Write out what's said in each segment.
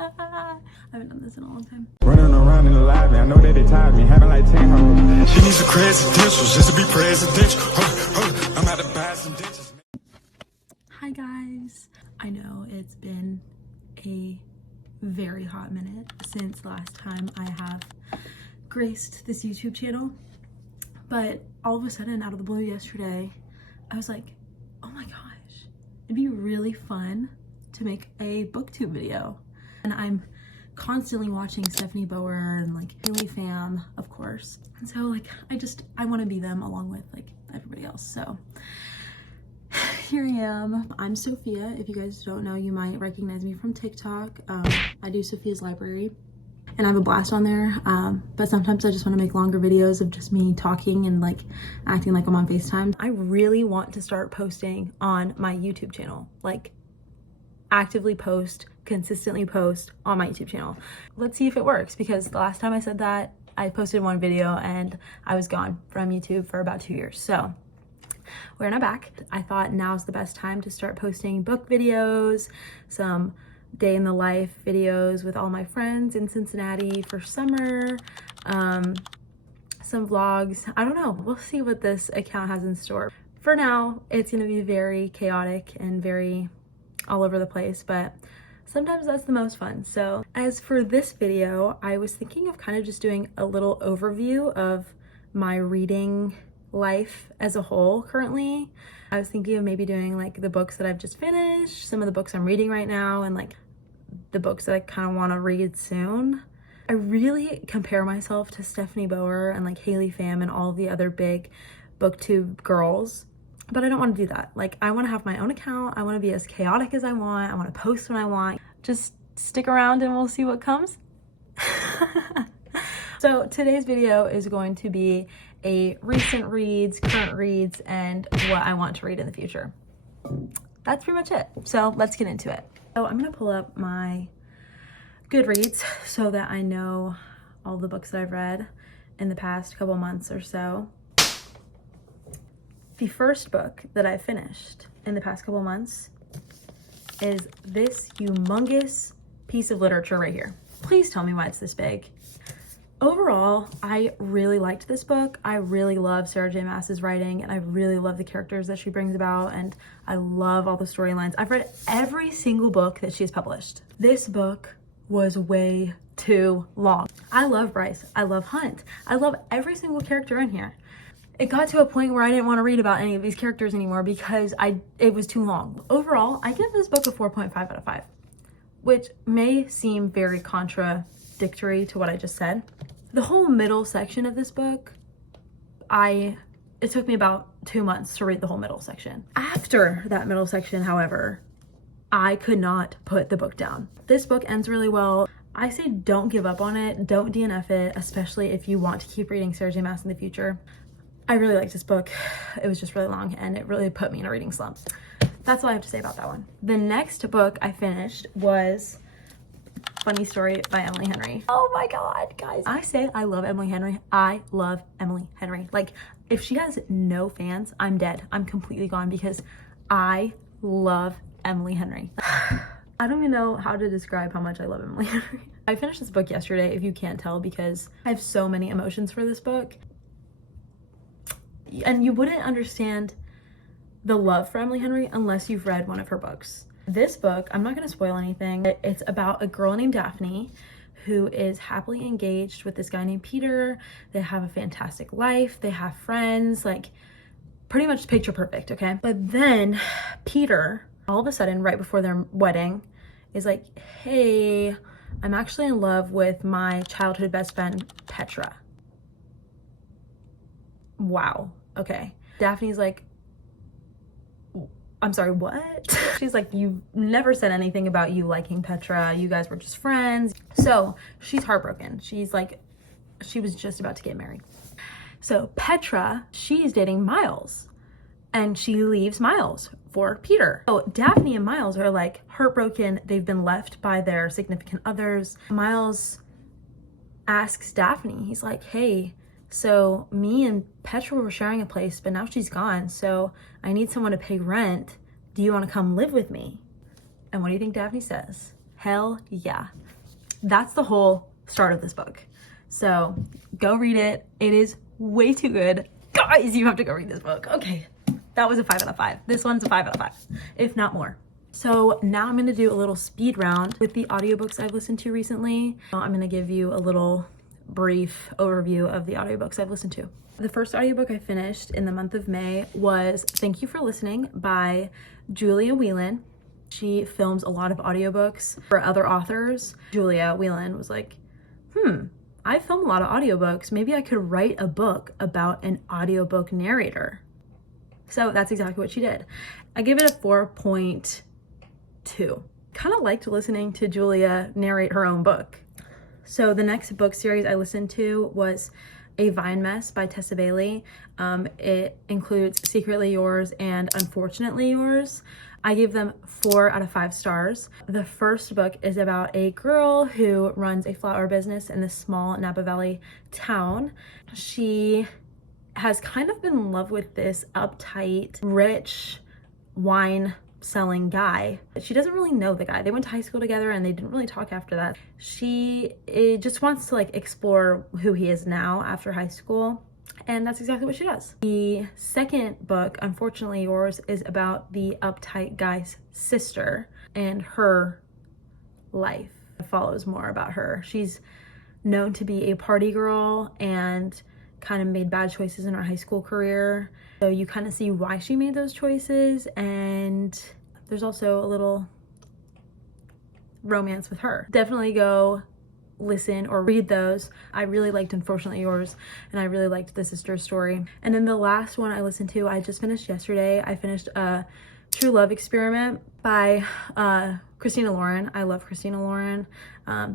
I haven't done this in a long time. Running around in the lobby, I know that they tired me, having like 10 hoes. She needs some credentials just to be presidential. I'm out of bags and ditches. Hi guys. I know it's been a very hot minute since last time I have graced this YouTube channel, but all of a sudden, out of the blue yesterday, I was like, oh my gosh, it'd be really fun to make a booktube video. And I'm constantly watching Stephanie Bower and like Haley Pham, of course. And so like, I want to be them along with like everybody else. So here I am. I'm Sophia. If you guys don't know, you might recognize me from TikTok. I do Sophia's Library and I have a blast on there. But sometimes I just want to make longer videos of just me talking and like acting like I'm on FaceTime. I really want to start posting on my YouTube channel, like actively post, consistently post on my YouTube channel. Let's see if it works, because the last time I said that, I posted one video and I was gone from YouTube for about 2 years. So we're now back. I thought now's the best time to start posting book videos, some day in the life videos with all my friends in Cincinnati for summer, some vlogs. I don't know, we'll see what this account has in store. For now, it's gonna be very chaotic and very all over the place, but sometimes that's the most fun. So as for this video, I was thinking of kind of just doing a little overview of my reading life as a whole currently. I was thinking of maybe doing like the books that I've just finished, some of the books I'm reading right now, and like the books that I kind of want to read soon. I really compare myself to Stephanie Bower and like Haley Pham and all the other big booktube girls, but I don't want to do that. Like, I want to have my own account. I want to be as chaotic as I want. I want to post when I want. Just stick around and we'll see what comes. So today's video is going to be a recent reads, current reads, and what I want to read in the future. That's pretty much it. So let's get into it. So I'm gonna pull up my Goodreads so that I know all the books that I've read in the past couple months or so. The first book that I finished in the past couple months is this humongous piece of literature right here. Please tell me why it's this big. Overall, I really liked this book. I really love Sarah J. Maas's writing, and I really love the characters that she brings about, and I love all the storylines. I've read every single book that she has published. This book was way too long. I love Bryce. I love Hunt. I love every single character in here. It got to a point where I didn't want to read about any of these characters anymore because it was too long. Overall, I give this book a 4.5 out of 5, which may seem very contradictory to what I just said. The whole middle section of this book, it took me about 2 months to read the whole middle section. After that middle section, however, I could not put the book down. This book ends really well. I say don't give up on it. Don't DNF it, especially if you want to keep reading Sarah J. Maas in the future. I really liked this book. It was just really long and it really put me in a reading slump. That's all I have to say about that one. The next book I finished was Funny Story by Emily Henry. Oh my God, guys. I say I love Emily Henry. I love Emily Henry. Like, if she has no fans, I'm dead. I'm completely gone because I love Emily Henry. I don't even know how to describe how much I love Emily Henry. I finished this book yesterday, if you can't tell, because I have so many emotions for this book. And you wouldn't understand the love for Emily Henry unless you've read one of her books. This book, I'm not going to spoil anything. It's about a girl named Daphne who is happily engaged with this guy named Peter. They have a fantastic life. They have friends, like pretty much picture perfect, okay? But then Peter, all of a sudden, right before their wedding, is like, hey, I'm actually in love with my childhood best friend, Petra. Wow. Okay. Daphne's like, I'm sorry, what? She's like, you never said anything about you liking Petra. You guys were just friends. So she's heartbroken. She's like, she was just about to get married. So Petra, she's dating Miles and she leaves Miles for Peter. So Daphne and Miles are like heartbroken. They've been left by their significant others. Miles asks Daphne, he's like, hey, so me and Petra were sharing a place, but now she's gone. So I need someone to pay rent. Do you want to come live with me? And what do you think Daphne says? Hell yeah. That's the whole start of this book. So go read it. It is way too good. Guys, you have to go read this book. Okay, that was a 5 out of 5. This one's a 5 out of 5, if not more. So now I'm gonna do a little speed round with the audiobooks I've listened to recently. I'm gonna give you a little brief overview of the audiobooks I've listened to. The first audiobook I finished in the month of May was Thank You for Listening by Julia Whelan. She films a lot of audiobooks for other authors. Julia Whelan was like, I film a lot of audiobooks. Maybe I could write a book about an audiobook narrator. So that's exactly what she did. I give it a 4.2. Kind of liked listening to Julia narrate her own book. So the next book series I listened to was A Vine Mess by Tessa Bailey. It includes Secretly Yours and Unfortunately Yours. I gave them 4 out of 5 stars. The first book is about a girl who runs a flower business in this small Napa Valley town. She has kind of been in love with this uptight, rich wine selling guy. She doesn't really know the guy. They went to high school together and they didn't really talk after that. She just wants to like explore who he is now after high school. And that's exactly what she does. The second book, Unfortunately Yours, is about the uptight guy's sister and her life. It follows more about her. She's known to be a party girl and kind of made bad choices in her high school career. So you kind of see why she made those choices, and there's also a little romance with her. Definitely go listen or read those. I really liked Unfortunately Yours, and I really liked the sister's story. And then the last one I listened to, I just finished yesterday. I finished a True Love Experiment by Christina Lauren. I love Christina Lauren.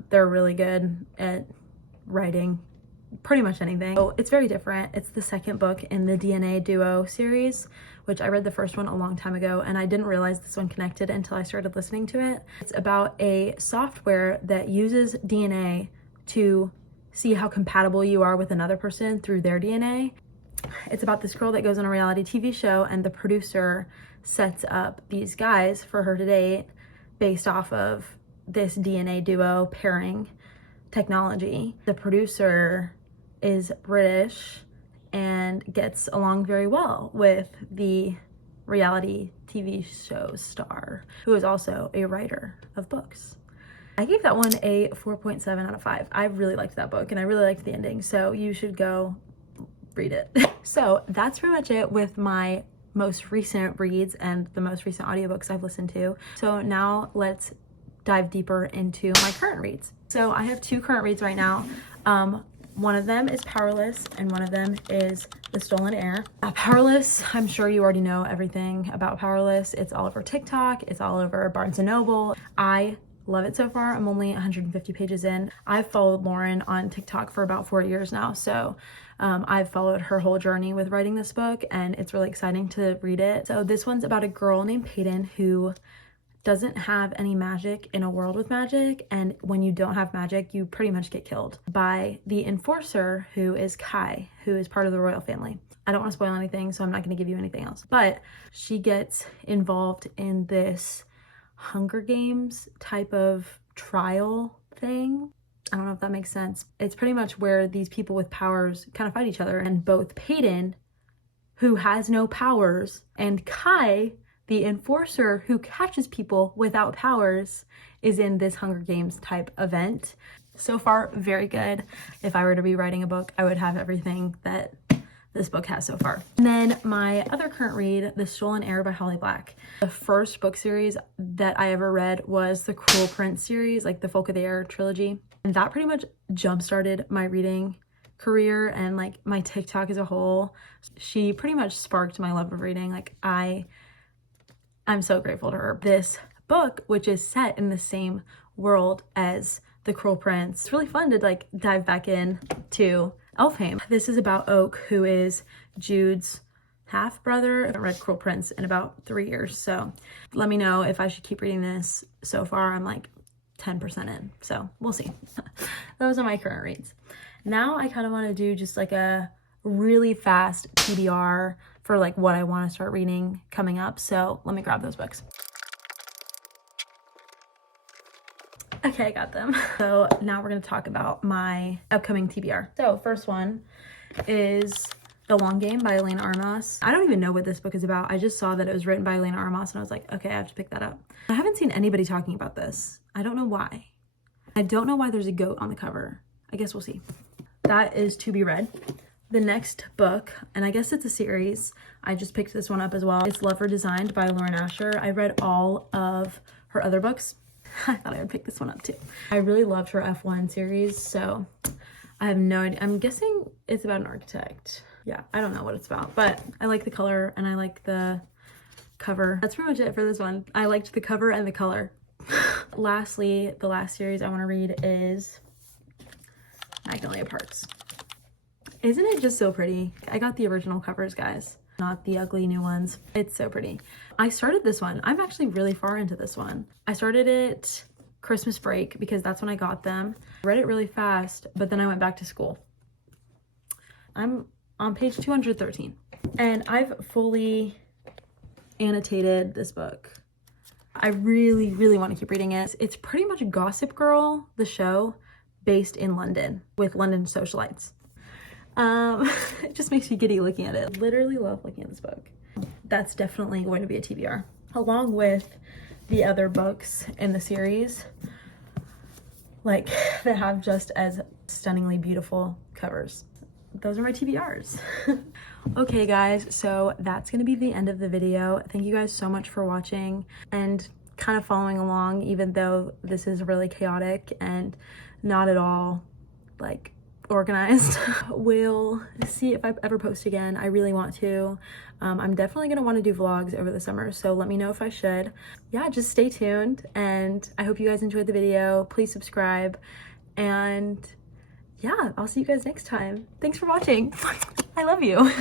They're really good at writing pretty much anything. So it's very different. It's the second book in the DNA Duo series, which I read the first one a long time ago, and I didn't realize this one connected until I started listening to it. It's about a software that uses DNA to see how compatible you are with another person through their DNA. It's about this girl that goes on a reality TV show, and the producer sets up these guys for her to date based off of this DNA Duo pairing technology. The producer is British and gets along very well with the reality TV show star, who is also a writer of books. I gave that one a 4.7 out of 5. I really liked that book and I really liked the ending, so you should go read it. So that's pretty much it with my most recent reads and the most recent audiobooks I've listened to. So now let's dive deeper into my current reads. So I have 2 current reads right now. One of them is Powerless, and one of them is The Stolen Heir. Powerless, I'm sure you already know everything about Powerless. It's all over TikTok, it's all over Barnes & Noble. I love it so far. I'm only 150 pages in. I've followed Lauren on TikTok for about 4 years now, so I've followed her whole journey with writing this book, and it's really exciting to read it. So this one's about a girl named Peyton who doesn't have any magic in a world with magic, and when you don't have magic, you pretty much get killed by the enforcer, who is Kai, who is part of the royal family. I don't want to spoil anything, so I'm not going to give you anything else, but she gets involved in this Hunger Games type of trial thing. I don't know if that makes sense. It's pretty much where these people with powers kind of fight each other, and both Peyton, who has no powers, and Kai, the enforcer who catches people without powers, is in this Hunger Games type event. So far, very good. If I were to be writing a book, I would have everything that this book has so far. And then my other current read, The Stolen Heir by Holly Black. The first book series that I ever read was the Cruel Prince series, like the Folk of the Air trilogy. And that pretty much jump-started my reading career and like my TikTok as a whole. She pretty much sparked my love of reading. Like I'm so grateful to her. This book, which is set in the same world as The Cruel Prince, it's really fun to like dive back in to Elfhame. This is about Oak, who is Jude's half-brother. I haven't read Cruel Prince in about 3 years, so let me know if I should keep reading this. So far, I'm like 10% in, so we'll see. Those are my current reads. Now I kind of want to do just like a really fast TBR for like what I want to start reading coming up. So let me grab those books. Okay, I got them. So now we're gonna talk about my upcoming TBR. So first one is The Long Game by Elena Armas. I don't even know what this book is about. I just saw that it was written by Elena Armas and I was like, okay, I have to pick that up. I haven't seen anybody talking about this. I don't know why. I don't know why there's a goat on the cover. I guess we'll see. That is to be read. The next book, and I guess it's a series, I just picked this one up as well. It's Lover Designed by Lauren Asher. I read all of her other books. I thought I would pick this one up too. I really loved her F1 series, so I have no idea. I'm guessing it's about an architect. Yeah, I don't know what it's about, but I like the color and I like the cover. That's pretty much it for this one. I liked the cover and the color. Lastly, the last series I want to read is Magnolia Parks. Isn't it just so pretty? I got the original covers, guys, not the ugly new ones. It's so pretty. I started this one. I'm actually really far into this one. I started it Christmas break because that's when I got them. I read it really fast, but then I went back to school. I'm on page 213 and I've fully annotated this book. I really, really want to keep reading it. It's pretty much Gossip Girl, the show, based in London with London socialites. It just makes me giddy looking at it. Literally love looking at this book. That's definitely going to be a TBR, along with the other books in the series, like that have just as stunningly beautiful covers. Those are my TBRs. Okay guys, so that's gonna be the end of the video. Thank you guys so much for watching and kind of following along, even though this is really chaotic and not at all like organized. We'll see if I ever post again. I really want to. I'm definitely gonna want to do vlogs over the summer, so let me know if I should. Yeah, just stay tuned, and I hope you guys enjoyed the video. Please subscribe, and yeah, I'll see you guys next time. Thanks for watching. I love you.